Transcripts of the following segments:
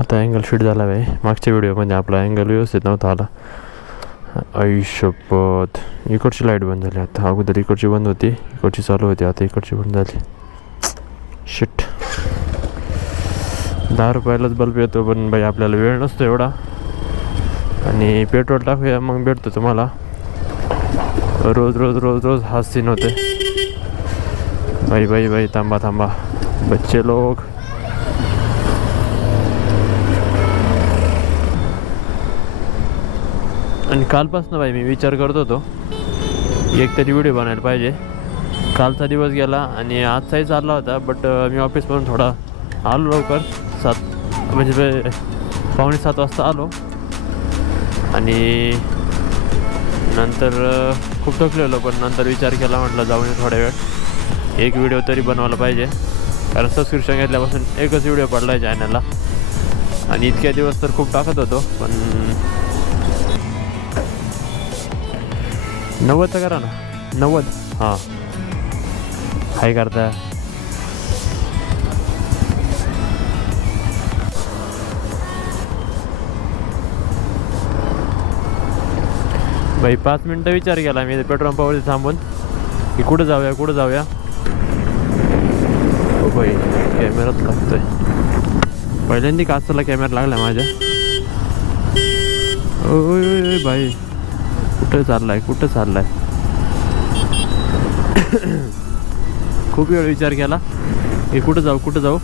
आता angle shoot झाला भाई. मागच्या व्हिडिओमध्ये आपला अँगल व्यवस्थित नव्हता आला. आयुष्यपत इकडची लाईट बंद झाली. आता अगोदर इकडची बंद होती, इकडची चालू होती, आता इकडची बंद झाली. शिट. 10 रुपयालाच बल्ब येतो, पण भाई आपल्याला वेळ नसतो एवढा. आणि पेट्रोल टाकूया मग भेटतो तुम्हाला. रोज रोज रोज रोज हाच सीन होते. भाई भाई भाई थांबा थांबा बच्चे लोग. आणि कालपासून भाई मी विचार करत होतो एक तरी व्हिडिओ बनायला पाहिजे. कालचा दिवस गेला आणि आजचाही चालला होता, बट मी ऑफिसमधून थोडा आलो लवकर. 7 म्हणजे 6:45 वाजता आलो. आणि नंतर खूप थकलेलो, पण नंतर विचार केला, म्हटलं जाऊन थोड्या वेळ एक व्हिडिओ तरी बनवायला पाहिजे. कारण सबस्क्रिप्शन घेतल्यापासून एकच व्हिडिओ पडला आहे चॅनलला. आणि इतक्या दिवस तर खूप टाकत होतो, पण 90 करा ना. 90 हां काय करता. भाई 5 मिनटं विचार केला मी पेट्रोल पंपावरती थांबून की कुठं जाऊया कुठं जाऊया. हो भाई कॅमेराच लागतोय. पहिल्यांदा काचला कॅमेरा लागला माझ्या. ओय भाई कुठं चाललाय कुठं चाललाय. खूप वेळ विचार केला की कुठं जाऊ.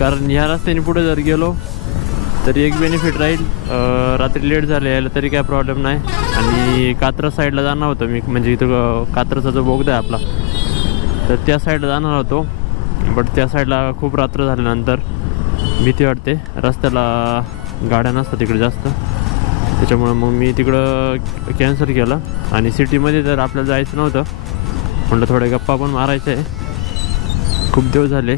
कारण ह्या रस्त्याने पुढे जर गेलो तरी एक बेनिफिट राहील. रात्री लेट झाले यायला तरी काय प्रॉब्लेम नाही. आणि कात्रज साईडला जाणार होतो मी, म्हणजे इथं कात्रजचा जो बोगदा आहे आपला, तर त्या साईडला जाणार होतो. बट त्या साईडला खूप रात्र झाल्यानंतर भीती वाटते. रस्त्याला गाड्या नसतात तिकडे जास्त, त्याच्यामुळं मग मी तिकडं कॅन्सल केलं. आणि सिटीमध्ये जर आपल्याला जायचं नव्हतं, म्हटलं थोड्या गप्पा पण मारायचं आहे. खूप दिवस झाले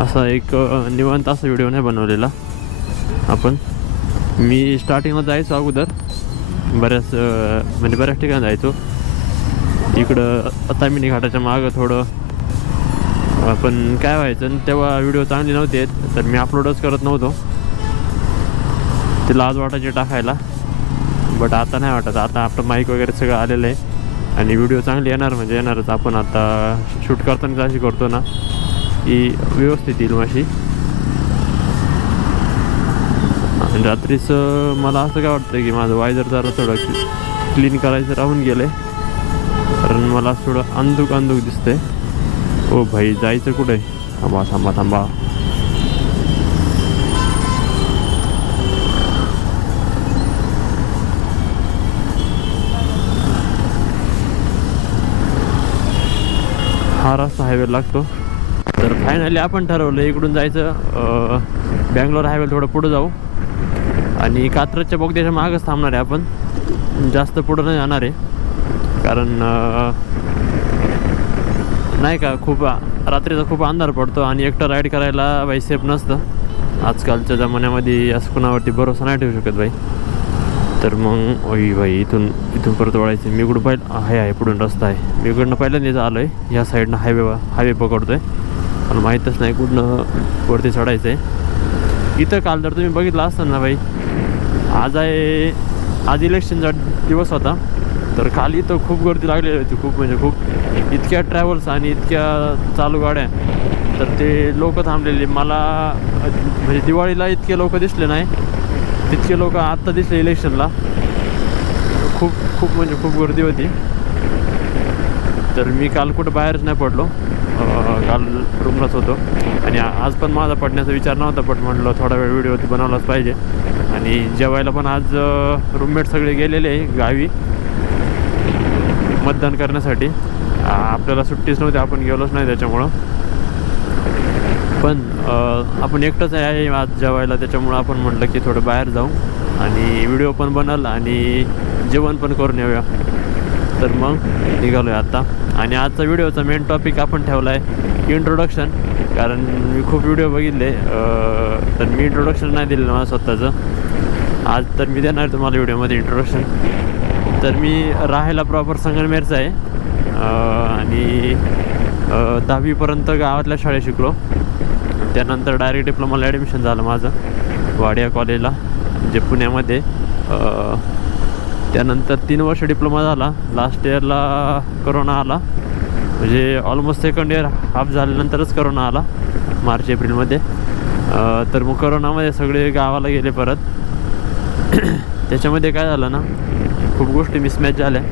असा एक निवांत असा व्हिडिओ नाही बनवलेला आपण. मी स्टार्टिंगला जायचो अगोदर बऱ्याच ठिकाणी जायचो. इकडं तामिनी घाटाच्या मागं थोडं. पण काय व्हायचं तेव्हा व्हिडिओ चांगले नव्हते, तर मी अपलोडच करत नव्हतो. तिला आज वाटायचे टाकायला, बट आता नाही वाटत. आता आपलं माईक वगैरे सगळं आलेलं आहे आणि व्हिडिओ चांगली येणार म्हणजे येणारच. आपण आता शूट करताना अशी करतो ना की व्यवस्थित येईल अशी. आणि रात्रीचं मला असं काय वाटतं की माझं वायझर जरा थोडं क्लीन करायचं राहून गेलं आहे, कारण मला थोडं अंधुक दिसतंय. ओ भाई जायचं कुठे. थांबा. हा रस्ता हायवे लागतो. तर फायनली आपण ठरवलं इकडून जायचं. बँगलोर हायवे थोडं पुढं जाऊ आणि कात्रजच्या बोगद्याच्या मागच थांबणार आहे आपण. जास्त पुढं नाही जाणार आहे, कारण नाही का खूप रात्रीचा खूप अंधार पडतो आणि एकटं राईड करायला बाई सेफ नसतं. आजकालच्या जमान्यामध्ये असं कुणावरती भरोसा नाही ठेवू शकत बाई. तर मग भाई इथून परत वळायचं. मी इकडून आहे पुढून रस्ता आहे. मी इकडनं पहिल्यांदाच आलो आहे. ह्या साईडनं हायवे पकडतो आहे. मला माहीतच नाही कुठनं वरती चढायचं आहे. इथं काल जर तुम्ही बघितलं असतं ना बाई, आज इलेक्शनचा दिवस होता, तर काल इथं खूप गर्दी लागलेली होती. खूप खूप इतक्या ट्रॅव्हल्स आणि इतक्या चालू गाड्या, तर ते लोक थांबलेले. मला म्हणजे दिवाळीला इतके लोक दिसले नाही तितके लोक आत्ता दिसले इलेक्शनला. खूप गर्दी होती. तर मी काल कुठं बाहेरच नाही पडलो, काल रूमलाच होतो. आणि आज पण माझा पडण्याचा विचार नव्हता, पण म्हटलं थोडा वेळ व्हिडिओ बनवलाच पाहिजे. आणि जेवायला पण आज रूममेट सगळे गेलेले आहे गावी मतदान करण्यासाठी. आपल्याला सुट्टीच नव्हती, आपण गेलोच नाही त्याच्यामुळं. पण आपण एकटंच आहे आज जेवायला, त्याच्यामुळं आपण म्हटलं की थोडं बाहेर जाऊ आणि व्हिडिओ पण बनल आणि जेवण पण करून येऊया. तर मग निघालो आहे आता. आणि आजचा व्हिडिओचा मेन टॉपिक आपण ठेवला आहे इंट्रोडक्शन. कारण मी खूप व्हिडिओ बघितले, तर मी इंट्रोडक्शन नाही दिलेलं मला स्वतःचं. आज तर मी देणार तुम्हाला व्हिडिओमध्ये इंट्रोडक्शन. तर मी राहायला प्रॉपर संगमनेरचा आहे आणि 10वीपर्यंत गावातल्या शाळेत शिकलो. त्यानंतर डायरेक्ट डिप्लोमाला ॲडमिशन झालं माझं. वाडिया कॉलेजला जे पुण्यामध्ये. त्यानंतर 3 वर्ष डिप्लोमा झाला. लास्ट इयरला करोना आला, म्हणजे ऑलमोस्ट सेकंड इयर हाफ झाल्यानंतरच करोना आला मार्च एप्रिलमध्ये. तर मग करोनामध्ये सगळे गावाला गेले परत. त्याच्यामध्ये काय झालं ना, खूप गोष्टी मिसमॅच झाल्या.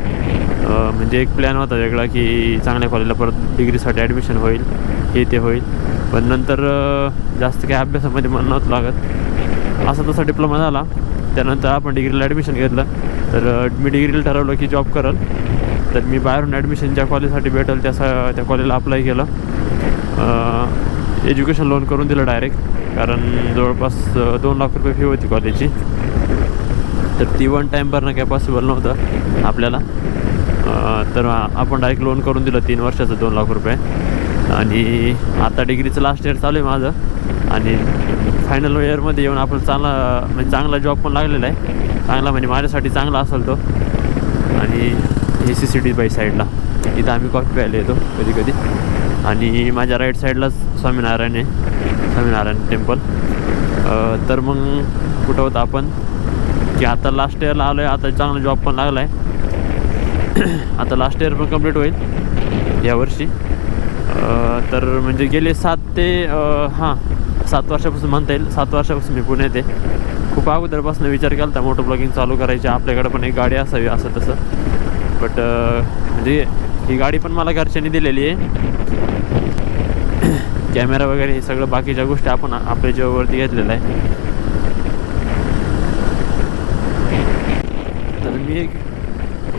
म्हणजे एक प्लॅन होता वेगळा की चांगल्या कॉलेजला परत डिग्रीसाठी ॲडमिशन होईल, हे ते होईल. पण नंतर जास्त काही अभ्यासामध्ये मन नव्हतं लागत. असा तसा डिप्लोमा झाला. त्यानंतर आपण डिग्रीला ॲडमिशन घेतलं. तर मी डिग्रीला ठरवलं की जॉब करल. तर मी बाहेरून ॲडमिशन ज्या कॉलेजसाठी भेटेल त्या कॉलेजला अप्लाय केलं. एज्युकेशन लोन करून दिलं डायरेक्ट, कारण जवळपास 2 लाख रुपये फी होती कॉलेजची. तर ती वन टाईम भरणं काय पॉसिबल नव्हतं आपल्याला. तर आपण डायरेक्ट लोन करून दिलं 3 वर्षाचं 2 लाख रुपये. आणि आता डिग्रीचं लास्ट इयर चालू आहे माझं. आणि फायनल इयरमध्ये येऊन आपण चांगला जॉब पण लागलेला आहे. चांगला म्हणजे माझ्यासाठी चांगला असेल तो. आणि ACCT बाई साईडला इथं आम्ही कॉफी प्यायला येतो कधी कधी. आणि माझ्या राईट साईडलाच स्वामीनारायण टेम्पल. तर मग कुठं होतं आपण की आता लास्ट इयरला आलो आहे. आता चांगला जॉब पण लागला आहे. आता लास्ट इयर पण कंप्लीट होईल यावर्षी. तर म्हणजे गेले 7 वर्षापासून म्हणता येईल. 7 वर्षापासून मी पुण्यात आहे. खूप अगोदरपासून विचार केला होता मोटो ब्लॉगिंग चालू करायची, आपल्याकडे पण एक गाडी असावी असं तसं. बट म्हणजे ही गाडी पण मला घरच्यांनी दिलेली आहे. कॅमेरा वगैरे हे सगळं बाकीच्या गोष्टी आपण आपल्या जीवावरती घेतलेलं आहे. तर मी एक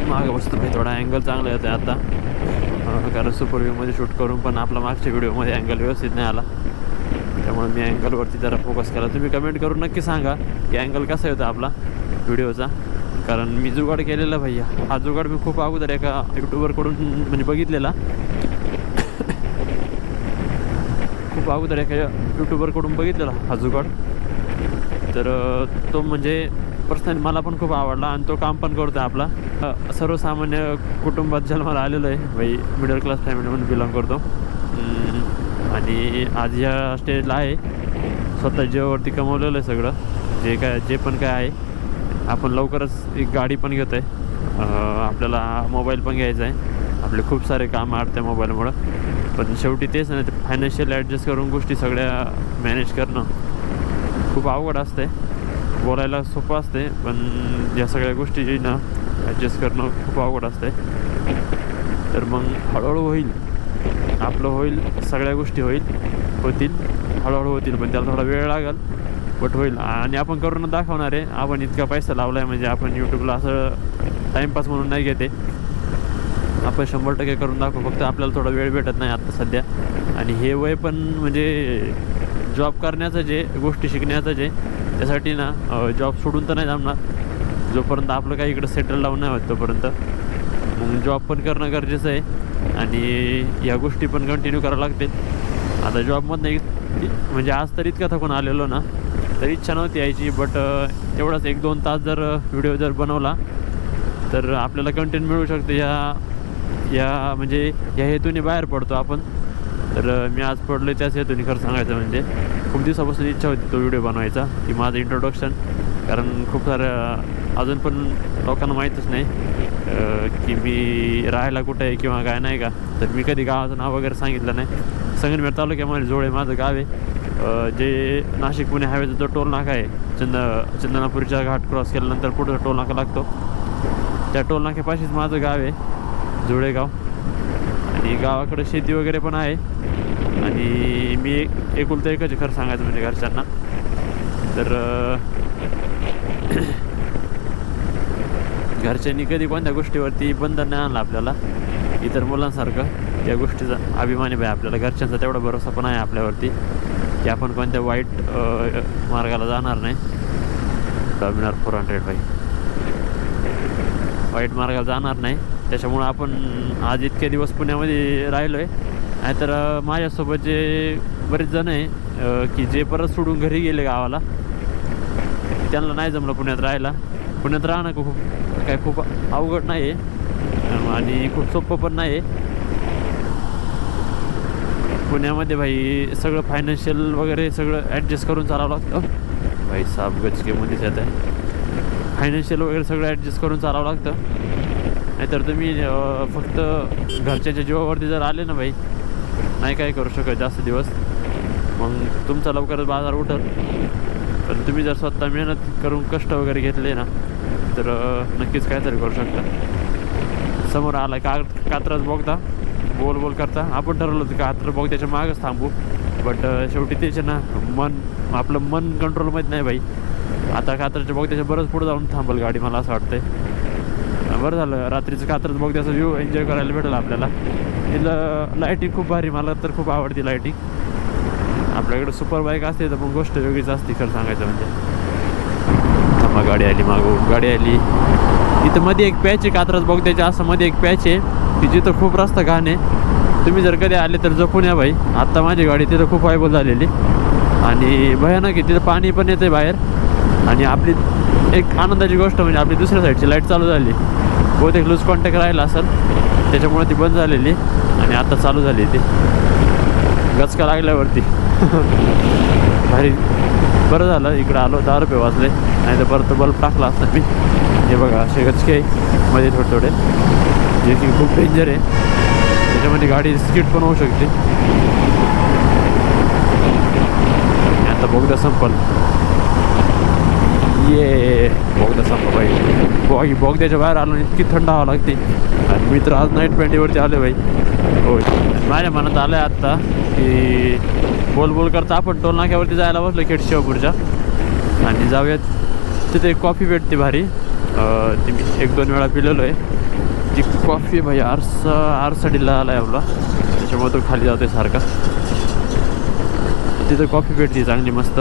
मागं बसतो भाई, थोडा अँगल चांगला येतो आहे आता. कारण सुपर व्ह्यूमध्ये शूट करून पण आपला मागच्या व्हिडिओमध्ये अँगल व्यवस्थित नाही आला. त्यामुळे मी अँगलवरती जरा फोकस केला. तुम्ही कमेंट करून नक्की सांगा की अँगल कसा येतो आपला व्हिडिओचा. कारण मी जुगाड केलेला भैया. हा जुगाड मी खूप अगोदर एका यूट्यूबरकडून म्हणजे बघितलेला. खूप अगोदर एका यूट्यूबरकडून बघितलेला हा जुगाड. तर तो म्हणजे पर्सनली मला पण खूप आवडला आणि तो काम पण करतो आहे आपला. सर्वसामान्य कुटुंबात जन्माला आलेलो आहे भाई. मिडल क्लास फॅमिलीमधून बिलॉंग करतो. आणि आज या स्टेजला आहे. स्वतः जीवावरती कमवलेलं आहे सगळं जे पण काय आहे. आपण लवकरच एक गाडी पण घेतो आहे. आपल्याला मोबाईल पण घ्यायचा आहे. आपले खूप सारे कामं आहेत त्या मोबाईलमुळं. पण शेवटी तेच नाही, ते फायनान्शियल ॲडजस्ट करून गोष्टी सगळ्या मॅनेज करणं खूप अवघड असते. बोलायला सोपं असते, पण या सगळ्या गोष्टी ना ॲडजस्ट करणं खूप अवघड असते. तर मग हळूहळू होईल, आपलं होईल, सगळ्या गोष्टी होतील हळूहळू होतील. पण त्याला थोडा वेळ लागेल, बट होईल. आणि आपण करून दाखवणार आहे. आपण इतका पैसा लावला आहे म्हणजे आपण यूट्यूबला असं टाईमपास म्हणून नाही घेते. आपण 100% करून दाखवू. फक्त आपल्याला थोडा वेळ भेटत नाही आता सध्या. आणि हे वय पण म्हणजे जॉब करण्याचं जे गोष्टी शिकण्याचं जे त्यासाठी ना जॉब सोडून तर नाही जमणार. जोपर्यंत आपलं काही इकडं सेटल लावून नाही होत तोपर्यंत मग जॉब पण करणं गरजेचं आहे. आणि या गोष्टी पण कंटिन्यू करावं लागतील. आता जॉबमधनं म्हणजे आज तर इतका थकून आलेलो ना, तर इच्छा नव्हती यायची. बट तेवढाच 1-2 तास जर व्हिडिओ जर बनवला तर आपल्याला कंटेंट मिळू शकते. या म्हणजे या हेतूने बाहेर पडतो आपण. तर मी आज पडलो त्याच हेतूने खरं सांगायचं म्हणजे. खूप दिवसापासून इच्छा होती तो व्हिडिओ बनवायचा, की माझं इंट्रोडक्शन. कारण खूप सारं अजून पण लोकांना माहीतच नाही की मी राहायला कुठं आहे किंवा काय नाही का. तर मी कधी गावाचं नाव वगैरे सांगितलं नाही. संगमनेर तालुक्यामध्ये जोळे माझं गाव आहे. जे नाशिक पुणे हायवेचा जो टोल नाका आहे, चंदनापूरच्या घाट क्रॉस केल्यानंतर पुढं टोल नाका लागतो. त्या टोल नाक्यापाशीच माझं गाव आहे, जोळेगाव. आणि गावाकडे शेती वगैरे पण आहे. आणि मी एकुलतं एकच खरं सांगायचं म्हणजे घरच्यांना. तर घरच्यांनी कधी कोणत्या गोष्टीवरती बंधन नाही आणलं आपल्याला इतर मुलांसारखं. त्या गोष्टीचा अभिमान आहे आपल्याला. घरच्यांचा तेवढा भरोसा पण आहे आपल्यावरती की आपण कोणत्या वाईट मार्गाला जाणार नाही. डॉमिनर 400 बाई वाईट मार्गाला जाणार नाही. त्याच्यामुळं आपण आज इतके दिवस पुण्यामध्ये राहिलो आहे. नाहीतर माझ्यासोबत जे बरेच जण आहे की जे परत सोडून घरी गेले गावाला, त्यांना नाही जमलं पुण्यात राहायला. पुण्यात राहणं खूप अवघड नाही आहे आणि खूप सोपं पण नाही आहे. पुण्यामध्ये भाई सगळं फायनान्शियल वगैरे सगळं ॲडजस्ट करून चालावं लागतं. भाई साहेब गचकेमध्येच येत आहे. फायनान्शियल वगैरे सगळं ॲडजस्ट करून चालावं लागतं. नाहीतर तुम्ही फक्त घरच्याच्या जीवावरती जर आले ना भाई, नाही काय करू शकत जास्त दिवस. मग तुमचा लवकरच बाजार उठल. पण तुम्ही जर स्वतः मेहनत करून कष्ट वगैरे घेतले ना, तर नक्कीच काहीतरी करू शकता. समोर आला कात्रज बोगदा, बोल करता आपण ठरवलं होतं कात्रज बोगद्याच्या मागच थांबू. बट शेवटी त्याचे ना आपलं मन कंट्रोलमध्ये नाही भाई. आता कात्रजच्या बोगद्याच्या बरंच पुढे जाऊन थांबल गाडी, मला असं वाटतंय. बरं झालं, रात्रीचं कात्रज बोगद्याचा व्ह्यू एन्जॉय करायला भेटेल आपल्याला. तिथलं लाईटिंग खूप भारी, मला तर खूप आवडती लाईटिंग. आपल्याकडे सुपर बाईक असते तर मग गोष्ट वेगळीच असते खरं सांगायचं म्हणजे. थांबा, गाडी आली मागून, गाडी आली. इथं मध्ये एक पॅच आहे कात्रज बोगद्याच्या, असं मध्ये एक पॅच आहे की जिथं खूप रस्ता घाण आहे. तुम्ही जर कधी आले तर जपून या भाई. आत्ता माझी गाडी तिथं खूप वायबल झालेली आणि भयानक आहे. तिथं पाणी पण येते बाहेर. आणि आपली एक आनंदाची गोष्ट म्हणजे आपली दुसऱ्या साईडची लाईट चालू झाली. बहुतेक लूज कॉन्टॅक्ट राहिला असेल, त्याच्यामुळे ती बंद झालेली आणि आता चालू झाली. ती गचका लागल्यावरती भारी. बरं झालं इकडं आलो, 10 रुपये वाचले, नाही तर परत बल्ब टाकला असता मी. हे बघा असे गचके मध्ये थोडे जे की खूप डेंजर आहे. त्याच्यामध्ये गाडी स्किड पण होऊ शकते. आता बोगदा संपल. ये बोगदा संपला भाई. बोगद्याच्या बाहेर आलो, इतकी थंड हवा लागते. आणि मी तर आज नाईट पॅन्टीवरती आले भाई. होय, माझ्या मनात आलं आहे आत्ता की बोल करता आपण टोल नाक्यावरती जायला बसलो खेड शिवापूरच्या, आणि जाऊयात. तिथे एक कॉफी भेटते भारी. ती मी 1-2 वेळा पिलेलो आहे. ती कॉफी भाई आरसाडीला आला आहे आपला, त्याच्यामुळे तो खाली जातो आहे सारखा. तिथं कॉफी भेटते चांगली मस्त,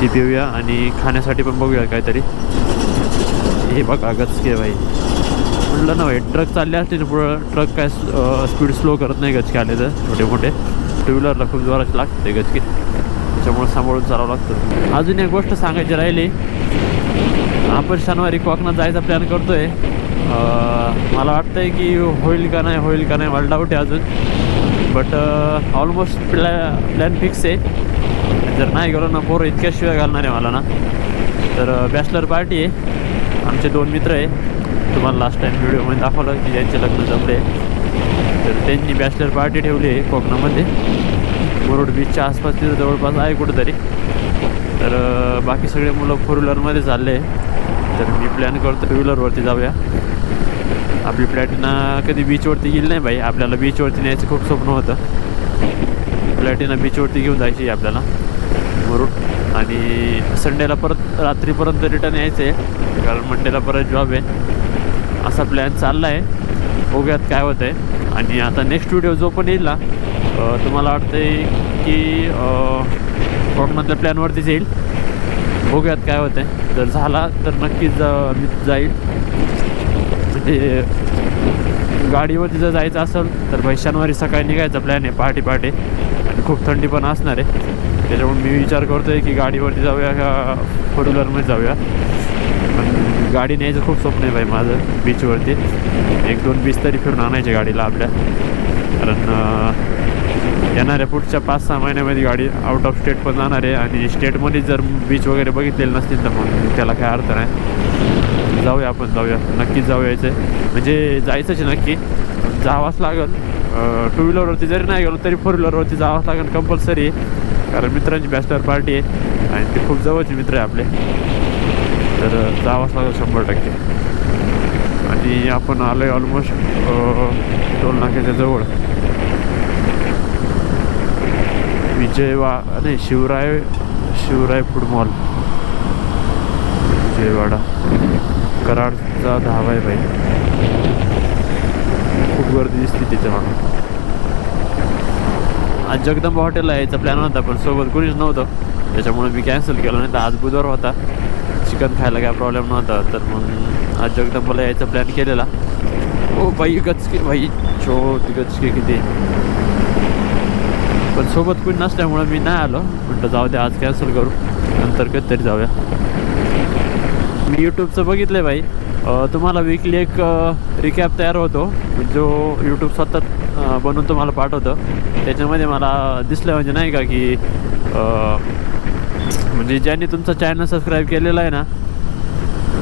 ती पिऊया. आणि खाण्यासाठी पण बघूया काहीतरी. हे बघा गचके भाई. म्हटलं ना भाई, ट्रक चालले असते ना पुढं, ट्रक काय स्पीड स्लो करत नाही गचके आले तर. छोटे मोठे टू व्हीलरला खूप जोराचे लागते ते गचके, त्याच्यामुळे सांभाळून चालावं लागतं. अजून एक गोष्ट सांगायची राहिली. आपण शनिवारी कोकणात जायचा प्लॅन करतो आहे. मला वाटतं आहे की होईल का नाही मला डाऊट आहे अजून. बट ऑलमोस्ट प्लॅन फिक्स आहे. जर नाही गेलो ना, पोरं इतक्या शिवाय घालणार आहे मला ना. तर बॅचलर पार्टी आहे. आमचे 2 मित्र आहे, तुम्हाला लास्ट टाईम व्हिडिओमध्ये दाखवलं की ज्यांचे लग्न जमले. तर त्यांनी बॅचलर पार्टी ठेवली आहे कोकणामध्ये, मुरुड बीचच्या आसपास. तिथं जवळपास आहे कुठंतरी. तर बाकी सगळे मुलं 4 व्हीलरमध्ये चालले. तर मी प्लॅन करतो 2 व्हीलरवरती जाऊया. आपली प्लॅटिना कधी बीचवरती गेली नाही भाई. आपल्याला बीचवरती न्यायचं खूप स्वप्न होतं. प्लॅटिना बीचवरती घेऊन जायची आपल्याला मुरुड. आणि संडेला परत रात्रीपर्यंत रिटर्न यायचं आहे, कारण मंडेला परत जॉब आहे. असा प्लॅन चालला आहे. बघूयात काय होतं आहे. आणि आता नेक्स्ट व्हिडिओ जो पण येईल ना, तुम्हाला वाटतं आहे की कोकणातल्या प्लॅनवरतीच येईल. बघूयात काय होतं आहे. जर झाला तर नक्कीच मी जाईल. म्हणजे गाडीवरती जर जायचं असेल तर भाई शनिवारी सकाळी निघायचा प्लॅन आहे, पहाटे. आणि खूप थंडी पण असणार आहे, त्याच्यामुळे मी विचार करतो आहे की गाडीवरती जाऊया का 4 व्हीलरमध्ये जाऊया. पण गाडी न्यायचं खूप स्वप्न आहे भाई माझं बीचवरती. 1-2 बीच तरी फिरून आणायचे गाडीला आपल्या. कारण येणाऱ्या पुढच्या 5-6 महिन्यामध्ये गाडी आउट ऑफ स्टेट पण जाणार आहे. आणि स्टेटमध्ये जर बीच वगैरे बघितलेले नसतील तर मग त्याला काय अर्थ नाही. जाऊया आपण, जाऊया नक्कीच जाऊयाचं आहे. म्हणजे जायचंच आहे नक्की, जावंच लागेल. 2 व्हीलरवरती जरी नाही गेलो तरी 4 व्हीलरवरती जावंच लागेल कंपल्सरी आहे. कारण मित्रांची बॅचलर पार्टी आहे आणि ते खूप जवळचे मित्र आहे आपले. तर जावंच लागेल 100%. आणि आपण आलो आहे ऑलमोस्ट टोल नाक्याच्या जवळ. शिवराय फूड मॉल, विजयवाडा, कराडचा धावा आहे भाई. खूप गर्दी दिसते तिच्या मागं. आज जगदंबा हॉटेलला यायचा प्लॅन होता, पण सोबत कोणीच नव्हतं, त्याच्यामुळे मी कॅन्सल केलं. नाही तर आज बुधवार होता, चिकन खायला काय प्रॉब्लेम नव्हता. तर मग आज जगदंबाला यायचा प्लॅन केलेला. ओ बाई गचके भाई, छोटी गचके किती. पण सोबत कोणी नसल्यामुळं मी नाही आलो. म्हटलं जाऊ दे, आज कॅन्सल करू, नंतर कधीतरी जाऊया. मी यूट्यूबचं बघितलं आहे भाई. तुम्हाला वीकली एक रिकॅप तयार होतो, जो यूट्यूब स्वतः बनवून तुम्हाला पाठवतं. त्याच्यामध्ये मला दिसलं म्हणजे नाही का की म्हणजे ज्यांनी तुमचा चॅनल सबस्क्राईब केलेला आहे ना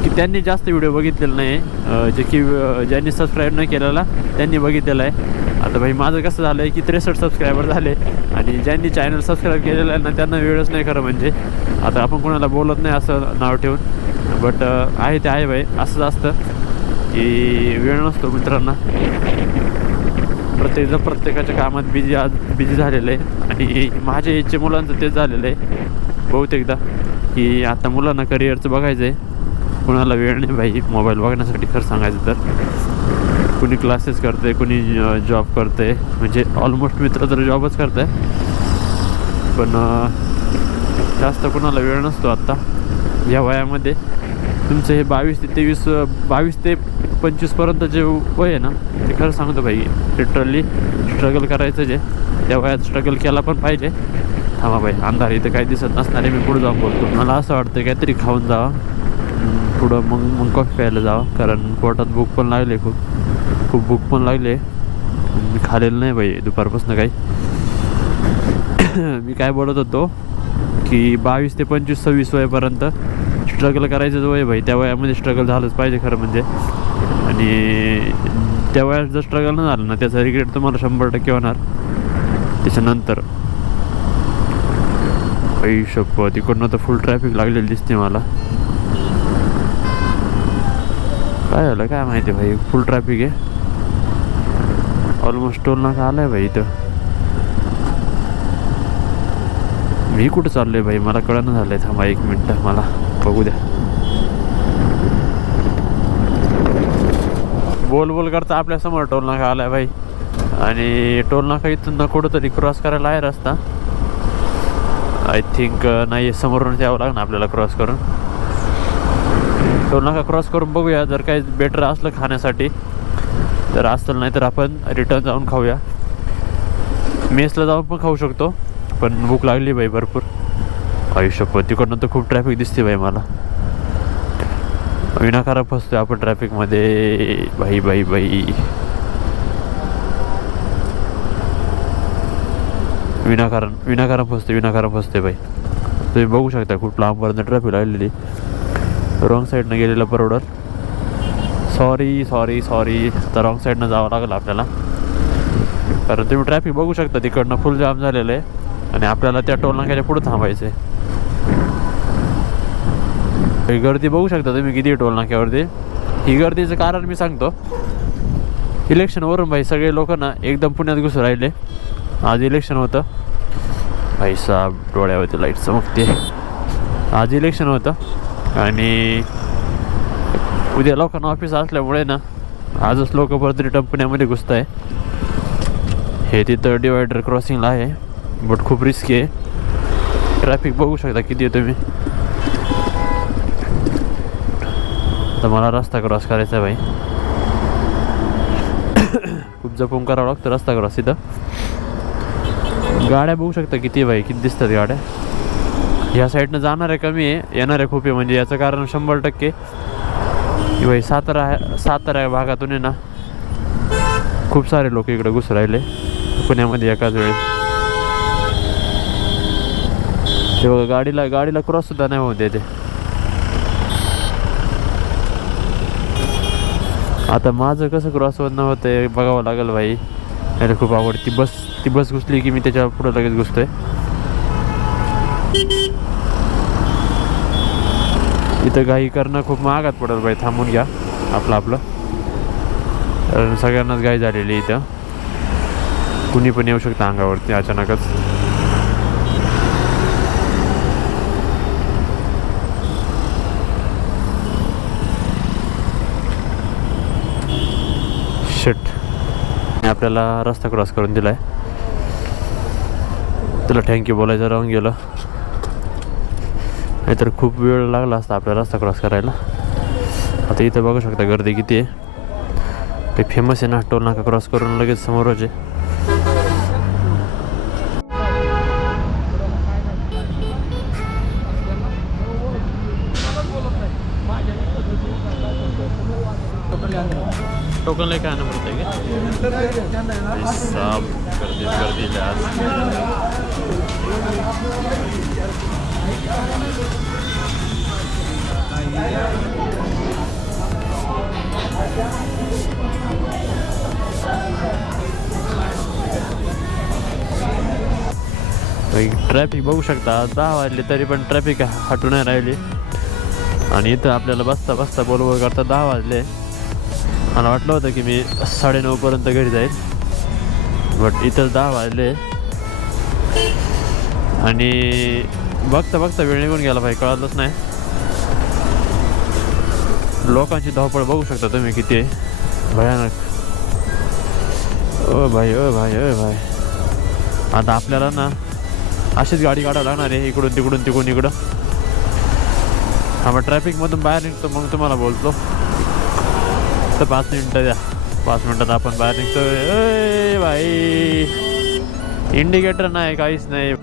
की त्यांनी जास्त व्हिडिओ बघितलेला नाही, जे की ज्यांनी सबस्क्राईब नाही केलेला त्यांनी बघितलेला आहे. आता भाई माझं कसं झालं आहे की 63 सबस्क्रायबर झाले आणि ज्यांनी चॅनल सबस्क्राईब केलेलं आहे ना त्यांना वेळच नाही खरं म्हणजे. आता आपण कोणाला बोलत नाही असं नाव ठेवून, बट आहे ते आहे भाई. असंच असतं की वेळ नसतो मित्रांना, प्रत्येकाच्या कामात बिझी झालेलं आहे. आणि माझ्या एजचे मुलांचं तेच झालेलं आहे बहुतेकदा की आता मुलांना करिअरचं बघायचं आहे, कुणाला वेळ नाही भाई मोबाईल बघण्यासाठी. खरं सांगायचं तर कुणी क्लासेस करतं आहे, कुणी जॉब करतं आहे, म्हणजे ऑलमोस्ट मित्र तर जॉबच करतं आहे, पण जास्त कुणाला वेळ नसतो आत्ता या वयामध्ये. तुमचं हे 22 ते 25पर्यंत जे वय आहे ना ते खरं सांगतो भाई लिटरली स्ट्रगल करायचं, जे त्या वयात स्ट्रगल केला पण पाहिजे. थांबा भाई अंधार इथं काही दिसत नसणार आहे, मी पुढे जाऊन बोलतो. मला असं वाटतं काहीतरी खाऊन जावं पुढं, मग कॉफी प्यायला जावं, कारण पोटात भूक पण लागली, खूप भूक पण लागली. मी खाल्लेलं नाही भाई दुपारपासून काही. मी काय बोलत होतो की 22 ते 25-26 वयापर्यंत स्ट्रगल करायचं वय भाई. त्या वयामध्ये स्ट्रगल झालंच पाहिजे खरं म्हणजे. आणि त्या वयात जर स्ट्रगल नाही झालं ना त्याचा रिग्रेट तुम्हाला 100% होणार त्याच्यानंतर. शप्पथ तिकडनं तर फुल ट्रॅफिक लागलेली दिसते मला. काय झालं काय माहिती भाई, फुल ट्रॅफिक आहे. ऑलमोस्ट टोल नाका आलाय भाई इथं. मी कुठं चाललोय भाई मला कळणं झालंय. थांबा 1 मिनटं मला बघू द्या. बोल करता आपल्या समोर टोल नाका आलाय भाई, आणि टोल नाका इथून कुठंतरी क्रॉस करायला आहे रस्ता. आय थिंक नाही, समोरूनच यावं लागणार आपल्याला क्रॉस करून. टोल नाका क्रॉस करून बघूया, जर काही बेटर असलं खाण्यासाठी तर असलं, नाही तर आपण रिटर्न जाऊन खाऊया. मेसला जाऊन पण खाऊ शकतो, पण भूक लागली बाई भरपूर. आयुष्यपत तिकडनं तर खूप ट्रॅफिक दिसते बाई मला. विनाकारण फसतोय आपण ट्रॅफिकमध्ये भाई. विनाकारण फसतोय भाई. तुम्ही बघू शकता खूप लांबपर्यंत ट्रॅफिक लागलेली. रॉंग साईडनं गेलेलं परवडल. सॉरी तर रॉंग साईडनं जावं लागलं आपल्याला, कारण तुम्ही ट्रॅफिक बघू शकता तिकडनं फुल जाम झालेलं आहे आणि आपल्याला त्या टोल नाक्याच्या पुढे थांबायचं आहे. गर्दी बघू शकता तुम्ही किती टोल नाक्यावरती. ही गर्दीचं कारण मी सांगतो, इलेक्शनवरून भाई सगळे लोक ना एकदम पुण्यात घुसून राहिले. आज इलेक्शन होतं भाई साहेब, डोळ्यावरती लाईट चमकते. आज इलेक्शन होतं आणि उद्या लोकांना ऑफिस असल्यामुळे ना आजच लोक परत रिटर्न पुण्यामध्ये घुसत आहे. हे तिथं डिवायडर क्रॉसिंगला आहे, बट खूप रिस्की आहे. ट्रॅफिक बघू शकता किती आहे तुम्ही. तर मला रस्ता क्रॉस करायचा आहे भाई. खूप जपून करावं लागतं रस्ता क्रॉस. इथं गाड्या बघू शकता किती भाई, किती दिसतात गाड्या. ह्या साईडनं जाणार आहे कमी आहे, येणार आहे खूप आहे. म्हणजे याचं कारण 100% की भाई सातारा भागातून आहे ना खूप सारे लोक इकडे घुसून राहिले पुण्यामध्ये एकाच वेळेस. ते बघा गाडीला क्रॉस सुद्धा नाही होऊ देते. आता माझं कसं क्रॉस होतं बघावं लागेल भाई. मला खूप आवडती ती बस घुसली की मी त्याच्या पुढे लगेच घुसतोय. इथं घाई करणं खूप महागात पडेल बाई. थांबून घ्या आपलं कारण सगळ्यांनाच घाई झालेली. इथं कुणी पण येऊ शकतं अंगावरती अचानकच. शिट, आपल्याला रस्ता क्रॉस करून दिलाय. तुला थँक्यू बोलायचं राहून गेलं, नाहीतर खूप वेळ लागला असता आपल्याला रस्ता क्रॉस करायला. आता इथं बघू शकता गर्दी किती आहे. ते फेमस आहे ना टोल नाका क्रॉस करून लगेच समोरच आहे. टोकन लय काय आणं पडतंय का साप. गर्दी आज ट्रॅफिक बघू शकता 10 वाजले तरी पण ट्रॅफिक हटून नाही राहिली. आणि इथं आपल्याला बसता बसता बोलवं करता 10 वाजले. मला वाटलं होतं की मी 9:30पर्यंत घरी जाईल, बट इथं 10 वाजले. आणि बघता बघता वेळ निघून गेला भाई, कळलंच नाही. लोकांची धावपळ बघू शकता तुम्ही किती आहे, भयानक. ओ भाई ओ भाई ओ भाई, आता आपल्याला ना अशीच गाडी काढावं लागणार आहे, इकडून तिकडून तिकडून इकडं. हा मग ट्रॅफिकमधून बाहेर निघतो मग तुम्हाला बोलतो. तर 5 मिनटं द्या, 5 मिनटात आपण बाहेर निघतो. ए भाई इंडिकेटर नाही, काहीच नाही.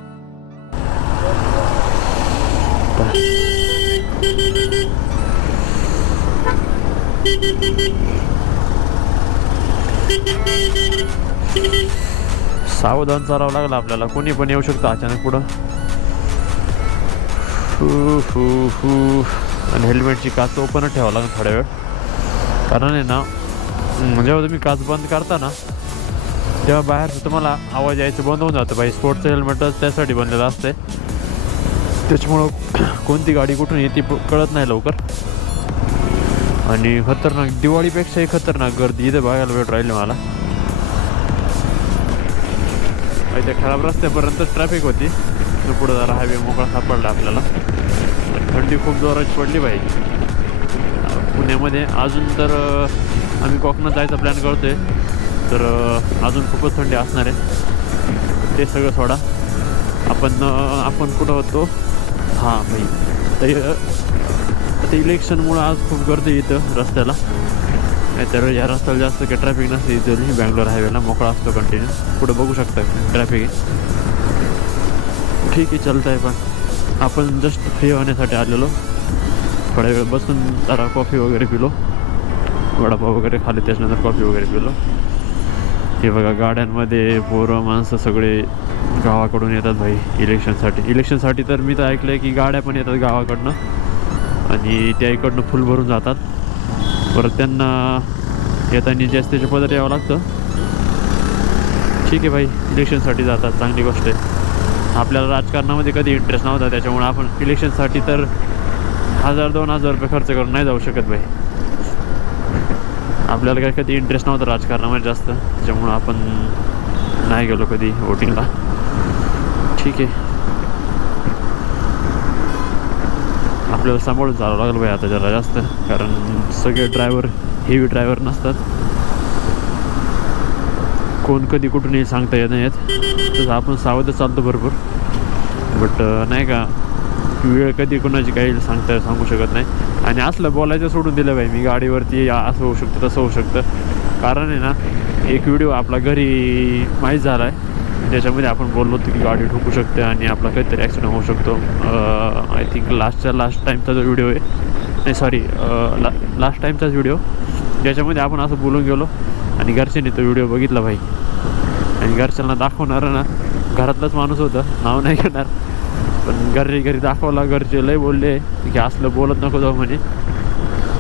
सावधान चालावं लागलं आपल्याला, कोणी पण येऊ शकतं अचानक पुढं. आणि हेल्मेटची काच ओपनच ठेवावं लागेल थोड्या वेळ, कारण आहे ना जेव्हा तुम्ही काच बंद करता ना तेव्हा बाहेर तुम्हाला आवाज यायचं बंद होऊन जातं भाई. स्पोर्टचं हेल्मेटच त्यासाठी बनलेलं असते, त्याच्यामुळं कोणती गाडी कुठून येते कळत नाही लवकर. आणि खतरनाक, दिवाळीपेक्षाही खतरनाक गर्दी इथं बघायला भेट राहिली मला. त्या खराब रस्त्यापर्यंतच ट्रॅफिक होती, पुढं जरा हायवे मोकळा सापडला आपल्याला. थंडी खूप जोराची पडली भाई पुण्यामध्ये. अजून तर आम्ही कोकणात जायचा प्लॅन करतोय, तर अजून खूपच थंडी असणार आहे. ते सगळं सोडा, आपण कुठं होतो. हां भाई, तर आता इलेक्शनमुळं आज खूप गर्दी इथं रस्त्याला. नाहीतर या रस्त्याला जास्त काही ट्रॅफिक नसते इथं. बँगलोर हायवेला मोकळा असतो कंटिन्यू, पुढं बघू शकता ट्रॅफिक आहे. ठीक आहे, चालतं आहे. पण आपण जस्ट फ्री होण्यासाठी आलेलो, थोड्या वेळ बसून जरा कॉफी वगैरे पिलो, वडापाव वगैरे खाले, त्याच्यानंतर कॉफी वगैरे पिलो. हे बघा गाड्यांमध्ये पोरं माणसं सगळे गावाकडून येतात भाई इलेक्शनसाठी. तर मी तर ऐकलं आहे की गाड्या पण येतात गावाकडनं आणि त्या इकडनं फुल भरून जातात. परत त्यांना येताना जास्तीचे पदर यावं लागतं. ठीक आहे भाई, इलेक्शनसाठी जातात, चांगली गोष्ट आहे. आपल्याला राजकारणामध्ये कधी इंटरेस्ट नव्हता, त्याच्यामुळे आपण इलेक्शनसाठी तर 1000-2000 रुपये खर्च करून नाही जाऊ शकत भाई. आपल्याला काय कधी इंटरेस्ट नव्हता राजकारणामध्ये जास्त, त्याच्यामुळं आपण नाही गेलो कधी वोटिंगला. ठीक आहे, आपल्याला सांभाळून चालावं लागलं भाई आता जरा जास्त, कारण सगळे ड्रायव्हर हेवी ड्रायव्हर नसतात. कोण कधी कुठूनही सांगता येत नाहीत, तसं आपण सावध चालतो भरपूर. बट नाही का, वेळ कधी कोणाची काही सांगू शकत नाही. आणि असलं बोलायचं सोडून दिलं भाई मी, गाडीवरती असं होऊ शकतं तसं होऊ शकतं. कारण आहे ना, एक व्हिडिओ आपला घरी माहीत झाला आहे, त्याच्यामध्ये आपण बोललो होतो की गाडी ठोकू शकते आणि आपला काहीतरी ॲक्सिडेंट होऊ शकतो. आय थिंक लास्ट टाईमचा जो व्हिडिओ आहे, नाही सॉरी लास्ट टाईमचाच व्हिडिओ, ज्याच्यामध्ये आपण असं बोलून गेलो आणि घरच्यांनी तो व्हिडिओ बघितला भाई. आणि घरच्यांना दाखवणार ना, घरातलंच माणूस होतं, नाव नाही घेणार, पण घरी दाखवला. घरचे लय बोलले की असलं बोलत नको जाऊ म्हणे.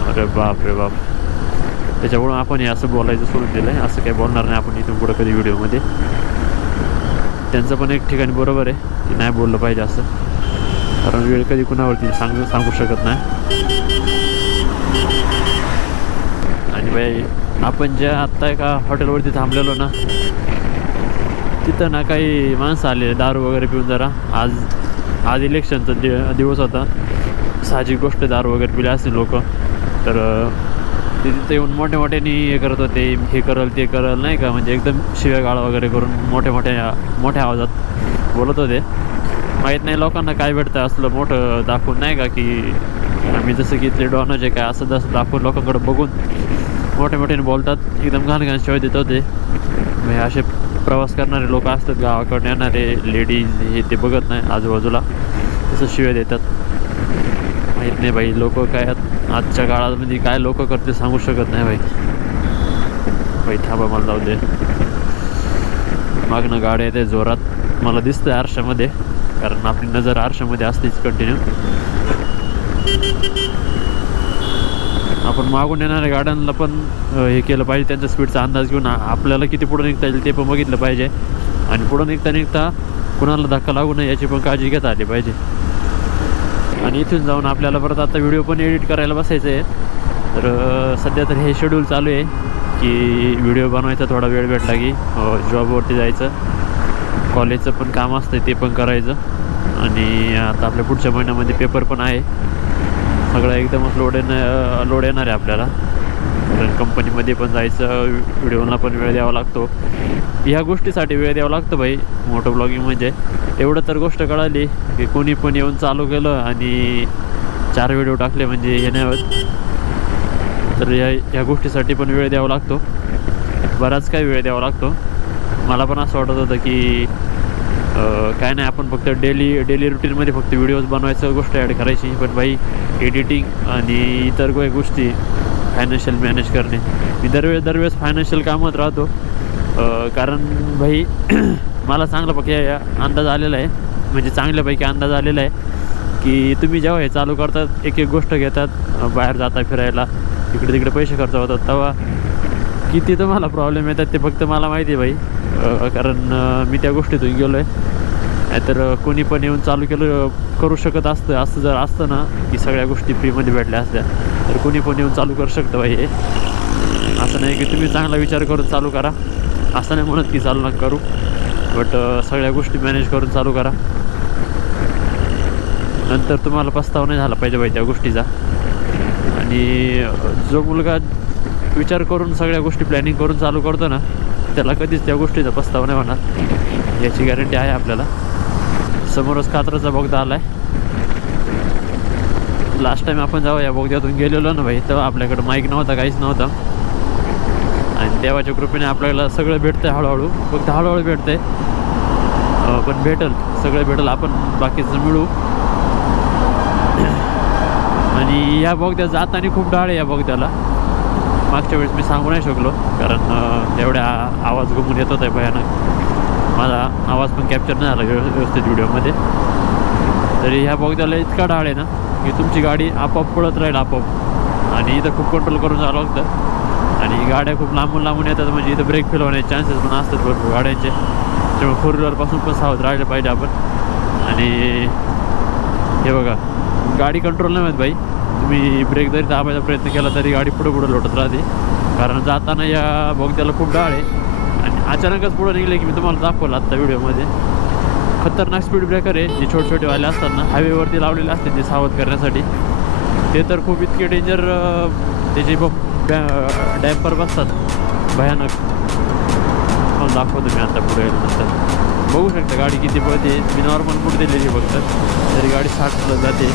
अरे बाप रे बाप, त्याच्यामुळं आपण हे असं बोलायचं सोडून दिलं आहे. असं काही बोलणार नाही आपण इथून पुढं कधी व्हिडिओमध्ये. त्यांचं पण एक ठिकाणी बरोबर आहे की नाही बोललं पाहिजे असं, कारण वेळ कधी कुणावरती सांगू शकत नाही. आणि बाई आपण ज्या आत्ता एका हॉटेलवरती थांबलेलो ना, तिथं ना काही माणसं आले दारू वगैरे पिऊन. जरा आज इलेक्शनचा दिवस होता, साहजिक गोष्ट दारू वगैरे पिले असतील लोक. तर ते तिथे येऊन मोठ्याने हे करत होते, हे करल ते करल नाही का, म्हणजे एकदम शिव्यागाळा वगैरे करून मोठ्या आवाजात बोलत होते. माहीत नाही लोकांना काय भेटतं असलं मोठं दाखवून नाही का, की आम्ही जसं की इथले डॉनच आहे काय असं जसं दाखवून लोकांकडे बघून मोठ्याने बोलतात, एकदम घाण शिवाय देत होते. म्हणजे असे प्रवास करणारे लोक असतात गावाकडून येणारे, लेडीज हे ते बघत नाही आजूबाजूला, तसं शिवाय देतात. माहीत नाही भाई लोक काय आजच्या काळामध्ये काय लोक करते सांगू शकत नाही भाई. थांबा मला जाऊ दे, मागणं गाड्या येते जोरात, मला दिसतंय आरशामध्ये, कारण आपली नजर आरशामध्ये असतेच कंटिन्यू. आपण मागून येणाऱ्या गाड्यांना पण हे केलं पाहिजे, त्यांच्या स्पीडचा अंदाज घेऊन आपल्याला किती पुढं निघता येईल ते पण बघितलं पाहिजे. आणि पुढं निघता कुणाला धक्का लागू नये याची पण काळजी घेता आली पाहिजे. आणि इथून जाऊन आपल्याला परत आता व्हिडिओ पण एडिट करायला बसायचं आहे. तर सध्या तर हे शेड्यूल चालू आहे की व्हिडिओ बनवायचा, थोडा वेळ भेटला की जॉबवरती जायचं, कॉलेजचं पण काम असतं ते पण करायचं. आणि आता आपल्या पुढच्या महिन्यामध्ये पेपर पण आहे. सगळं एकदमच लोड येणार आहे आपल्याला. कारण कंपनीमध्ये पण जायचं, व्हिडिओला पण वेळ द्यावा लागतो. ह्या गोष्टीसाठी वेळ द्यावा लागतो भाई. मोटो ब्लॉगिंग म्हणजे एवढं तर गोष्ट कळाली की कोणी पण येऊन चालू केलं आणि 4 व्हिडिओ टाकले म्हणजे हे नाही होत. तर ह्या गोष्टीसाठी पण वेळ द्यावा लागतो, बराच काही वेळ द्यावा लागतो. मला पण असं वाटत होतं की काय नाही, आपण फक्त डेली रुटीनमध्ये फक्त व्हिडिओज बनवायचं गोष्ट ॲड करायची. पण भाई एडिटिंग आणि इतर काही गोष्टी, फायनान्शियल मॅनेज करणे, मी दरवेळेस फायनान्शियल कामात राहतो. कारण भाई मला चांगल्यापैकी अंदाज आलेला आहे, म्हणजे चांगल्यापैकी अंदाज आलेला आहे की तुम्ही जेव्हा हे चालू करतात, एक गोष्ट घेतात, बाहेर जाता फिरायला, इकडे तिकडे पैसे खर्च होतात, तेव्हा किती तुम्हाला प्रॉब्लेम येतात ते फक्त मला माहिती आहे भाई. कारण मी त्या गोष्टीतून गेलो आहे. नाहीतर कोणी पण येऊन चालू करू शकत असतं. असं जर असतं ना की सगळ्या गोष्टी फ्रीमध्ये भेटल्या असत्या तर कोणी पण येऊन चालू करू शकतं भाई. हे असं नाही की तुम्ही चांगला विचार करून चालू करा, असं नाही म्हणत की चालू नका करू, बट सगळ्या गोष्टी मॅनेज करून चालू करा. नंतर तुम्हाला पस्तावा नाही झाला पाहिजे भाई त्या गोष्टीचा. आणि जो मुलगा विचार करून सगळ्या गोष्टी प्लॅनिंग करून चालू करतो ना, त्याला कधीच त्या गोष्टीचा पस्तावा नाही होणार, याची गॅरंटी आहे आपल्याला. समोरच कात्रचा बोगदा आला आहे. लास्ट टाईम आपण जेव्हा या बोगद्यातून गेलेलो ना भाई, तेव्हा आपल्याकडं माईक नव्हता, काहीच नव्हतं. आणि देवाच्या कृपेने आपल्याला सगळं भेटतं आहे हळूहळू, फक्त हळूहळू भेटतं आहे, पण भेटेल, सगळं भेटेल, आपण बाकीचं मिळू. आणि या बोगद्यात जाताना खूप डाळ आहे या बोगद्याला. मागच्या वेळेस मी सांगू नाही शकलो कारण एवढ्या आवाज घुमून येत होता आहे भयानक. माझा आवाज पण कॅप्चर नाही झाला व्यवस्थित व्हिडिओमध्ये. तरी ह्या बोगद्याला इतका डाळ आहे ना की तुमची गाडी आपोआप पळत राहील आपोआप. आणि इथं खूप कंट्रोल करून जावं लागतं. आणि गाड्या खूप लांबून येतात, म्हणजे इथं ब्रेक फेल होण्याचे चान्सेस पण असतात भरपूर गाड्यांचे. त्यामुळे 4 व्हीलरपासून पण सावध राहिलं पाहिजे आपण. आणि हे बघा, गाडी कंट्रोल नाही होत भाई. तुम्ही ब्रेक जरी दाबायचा प्रयत्न केला तरी गाडी पुढे लोटत राहते. कारण जाताना या बोगद्याला खूप डाळ आहे. आणि अचानकच पुढं निघले की मी तुम्हाला दाखवलं आत्ता व्हिडिओमध्ये, खतरनाक स्पीड ब्रेकर आहे जे छोटे असतात ना, हायवेवरती लावलेले असते ते सावध करण्यासाठी. ते तर खूप इतके डेंजर, त्याचे डॅम्पर बसतात भयानक. मला दाखवतो मी आता पुढे नंतर. बघू शकता गाडी किती पळते. मी नॉर्मल पुढे दिलेली फक्त, तरी गाडी 60 जाते.